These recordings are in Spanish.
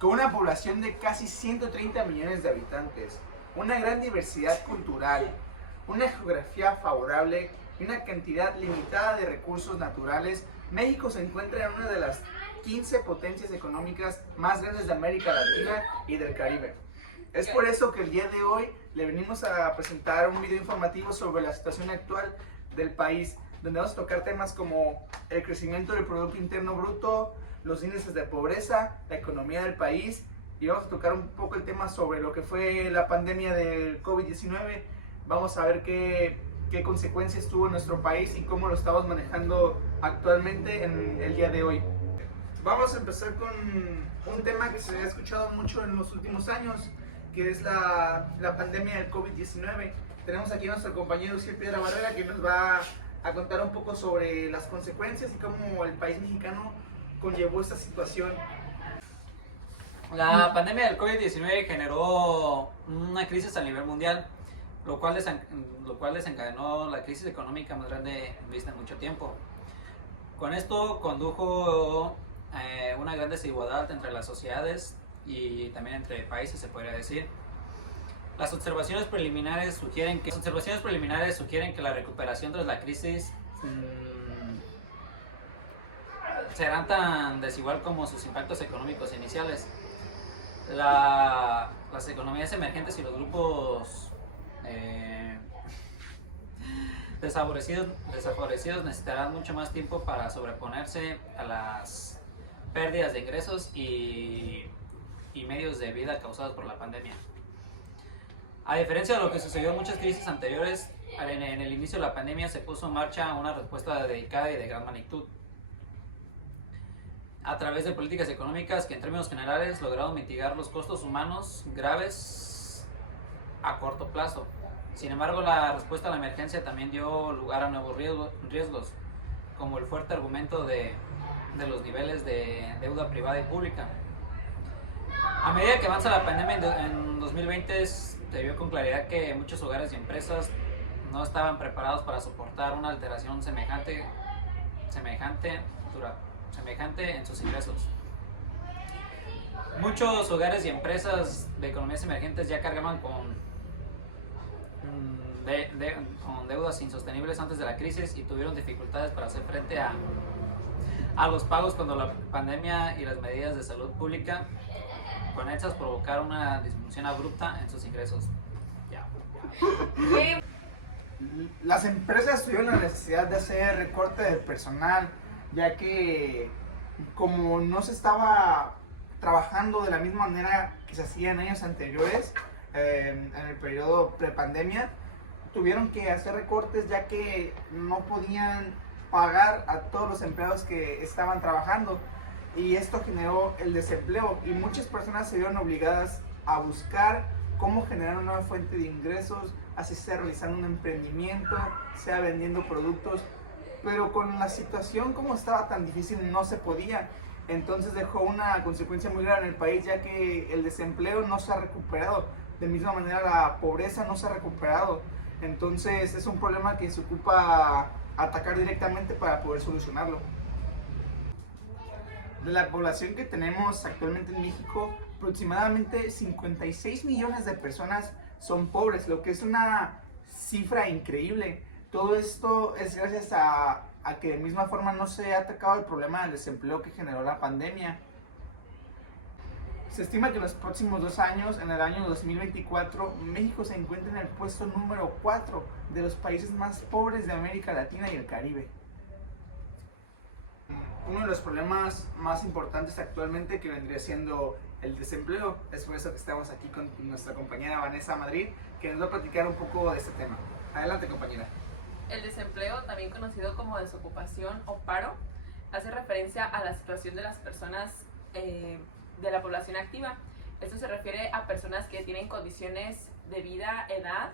Con una población de casi 130 millones de habitantes, una gran diversidad cultural, una geografía favorable y una cantidad limitada de recursos naturales, México se encuentra en una de las 15 potencias económicas más grandes de América Latina y del Caribe. Es por eso que el día de hoy le venimos a presentar un video informativo sobre la situación actual del país, donde vamos a tocar temas como el crecimiento del Producto Interno Bruto, los índices de pobreza, la economía del país, y vamos a tocar un poco el tema sobre lo que fue la pandemia del COVID-19. Vamos a ver qué consecuencias tuvo en nuestro país y cómo lo estamos manejando actualmente en el día de hoy. Vamos a empezar con un tema que se ha escuchado mucho en los últimos años, que es la pandemia del COVID-19. Tenemos aquí a nuestro compañero Uciel Piedra Barrera, que nos va a contar un poco sobre las consecuencias y cómo el país mexicano conllevó esta situación. La pandemia del COVID-19 generó una crisis a nivel mundial, lo cual desencadenó la crisis económica más grande vista en mucho tiempo. Con esto condujo una gran desigualdad entre las sociedades y también entre países, se podría decir. Las observaciones preliminares sugieren que la recuperación tras la crisis serán tan desigual como sus impactos económicos iniciales. Las economías emergentes y los grupos desfavorecidos necesitarán mucho más tiempo para sobreponerse a las pérdidas de ingresos y medios de vida causados por la pandemia. A diferencia de lo que sucedió en muchas crisis anteriores, en el inicio de la pandemia se puso en marcha una respuesta dedicada y de gran magnitud, a través de políticas económicas que en términos generales lograron mitigar los costos humanos graves a corto plazo. Sin embargo, la respuesta a la emergencia también dio lugar a nuevos riesgos, como el fuerte argumento de los niveles de deuda privada y pública. A medida que avanza la pandemia en 2020, se vio con claridad que muchos hogares y empresas no estaban preparados para soportar una alteración semejante en sus ingresos. Muchos hogares y empresas de economías emergentes ya cargaban con deudas insostenibles antes de la crisis y tuvieron dificultades para hacer frente a los pagos cuando la pandemia y las medidas de salud pública conexas provocaron una disminución abrupta en sus ingresos. Las empresas tuvieron la necesidad de hacer recorte de personal, ya que como no se estaba trabajando de la misma manera que se hacía en años anteriores, en el periodo prepandemia, tuvieron que hacer recortes ya que no podían pagar a todos los empleados que estaban trabajando, y esto generó el desempleo y muchas personas se vieron obligadas a buscar cómo generar una nueva fuente de ingresos, así sea realizando un emprendimiento, sea vendiendo productos, pero con la situación como estaba tan difícil no se podía. Entonces dejó una consecuencia muy grave en el país, ya que el desempleo no se ha recuperado, de misma manera la pobreza no se ha recuperado. Entonces es un problema que se ocupa atacar directamente para poder solucionarlo. De la población que tenemos actualmente en México, aproximadamente 56 millones de personas son pobres, lo que es una cifra increíble. Todo esto es gracias a que de misma forma no se ha atacado el problema del desempleo que generó la pandemia. Se estima que en los próximos 2 años, en el año 2024, México se encuentra en el puesto número 4 de los países más pobres de América Latina y el Caribe. Uno de los problemas más importantes actualmente que vendría siendo el desempleo. Es por eso que estamos aquí con nuestra compañera Vanessa Madrid, que nos va a platicar un poco de este tema. Adelante, compañera. El desempleo, también conocido como desocupación o paro, hace referencia a la situación de las personas de la población activa. Esto se refiere a personas que tienen condiciones de vida, edad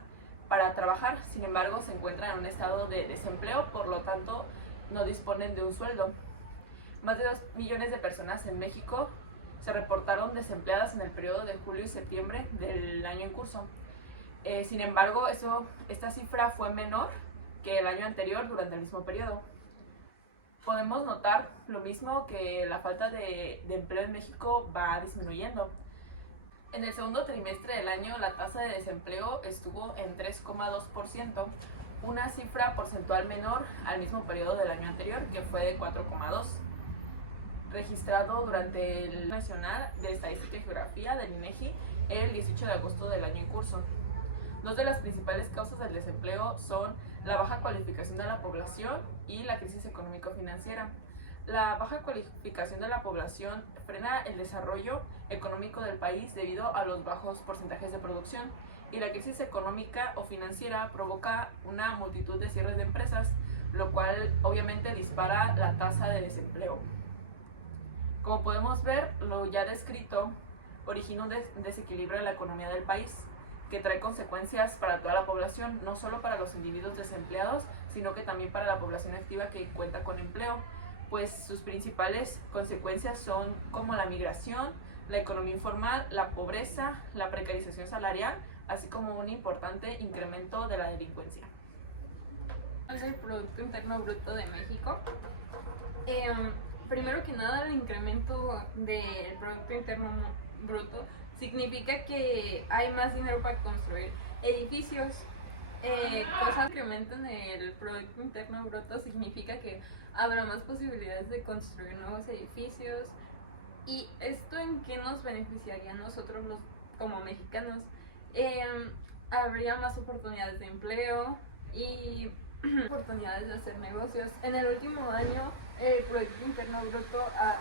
para trabajar, sin embargo se encuentran en un estado de desempleo, por lo tanto no disponen de un sueldo. Más de 2 millones de personas en México se reportaron desempleadas en el periodo de julio y septiembre del año en curso. Sin embargo, esta cifra fue menor que el año anterior durante el mismo periodo. podemos notar lo mismo, que la falta de empleo en México va disminuyendo. En el segundo trimestre del año, la tasa de desempleo estuvo en 3,2%, una cifra porcentual menor al mismo periodo del año anterior, que fue de 4,2%, registrado durante el Nacional de Estadística y Geografía del INEGI el 18 de agosto del año en curso. Dos de las principales causas del desempleo son la baja cualificación de la población y la crisis económico-financiera. La baja cualificación de la población frena el desarrollo económico del país debido a los bajos porcentajes de producción, y la crisis económica o financiera provoca una multitud de cierres de empresas, lo cual obviamente dispara la tasa de desempleo. Como podemos ver, lo ya descrito origina un desequilibrio en la economía del país, que trae consecuencias para toda la población, no solo para los individuos desempleados, sino que también para la población activa que cuenta con empleo, pues sus principales consecuencias son como la migración, la economía informal, la pobreza, la precarización salarial, así como un importante incremento de la delincuencia. El Producto Interno Bruto de México. Primero que nada, el incremento del Producto Interno Bruto significa que hay más dinero para construir edificios. Cosas que aumentan el Producto Interno Bruto significa que habrá más posibilidades de construir nuevos edificios. ¿Y esto en qué nos beneficiaría a nosotros como mexicanos? Habría más oportunidades de empleo y oportunidades de hacer negocios. En el último año, el Producto Interno Bruto ha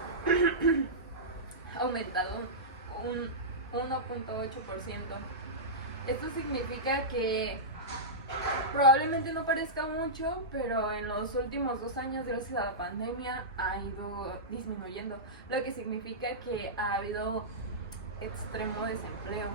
aumentado un 1.8%. Esto significa que probablemente no parezca mucho, pero en los últimos 2 años, gracias a la pandemia, ha ido disminuyendo, lo que significa que ha habido extremo desempleo.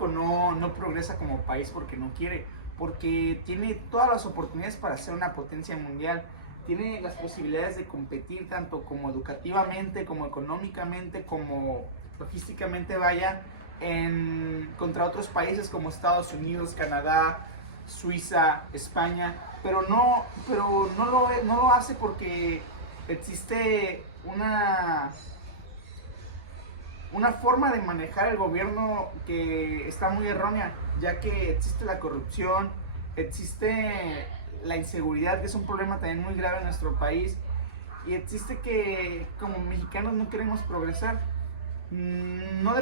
No progresa como país porque no quiere, porque tiene todas las oportunidades para ser una potencia mundial, tiene las posibilidades de competir tanto como educativamente, como económicamente, como logísticamente, contra otros países como Estados Unidos, Canadá, Suiza, España, pero no lo hace porque existe una forma de manejar el gobierno que está muy errónea, ya que existe la corrupción, existe la inseguridad, que es un problema también muy grave en nuestro país, y existe que como mexicanos no queremos progresar. No